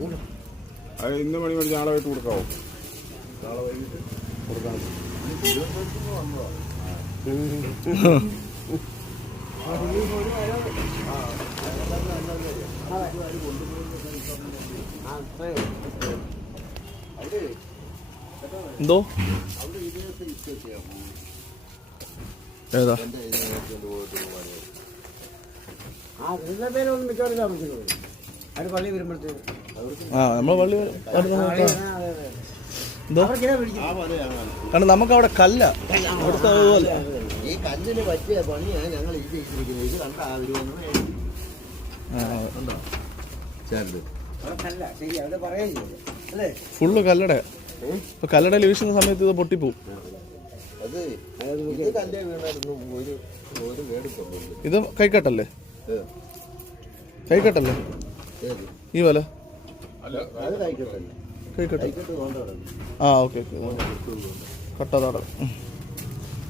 അത് ഇന്ന് മണി മേടിച്ച് നാളെ വൈകിട്ട് കൊടുക്കാവോ? നാളെ വൈകിട്ട് കൊടുക്കാൻ എന്തോ ഏതാ നമ്മളെ പള്ളി എന്തോ കാരണം നമുക്ക് അവിടെ കല്ല അവിടുത്തെ അതുപോലെ ഈ കല്ലിന് പറ്റിയ പണിയാണ് ഞങ്ങൾ ഇത് ചെയ്തിരിക്കുന്നത്. ഇത് കണ്ടാ ഫുള്ള് കല്ലട. ഇപ്പൊ കല്ലടയിൽ വീശുന്ന സമയത്ത് ഇത് പൊട്ടിപ്പോവും. അത് ഇത് കല്ലേ വീണായിരുന്നു. ഒരു കേടുപ്പുണ്ട്. ഇത് കൈക്കട്ടല്ലേ? കൈക്കട്ടല്ലേ ഈ വല? അത് കഴിക്കട്ടല്ലേ? കൈക്കട്ട. കഴിക്കട്ട് കൊണ്ടുവരണം. ആ ഓക്കെ ഓക്കെ കട്ട തട.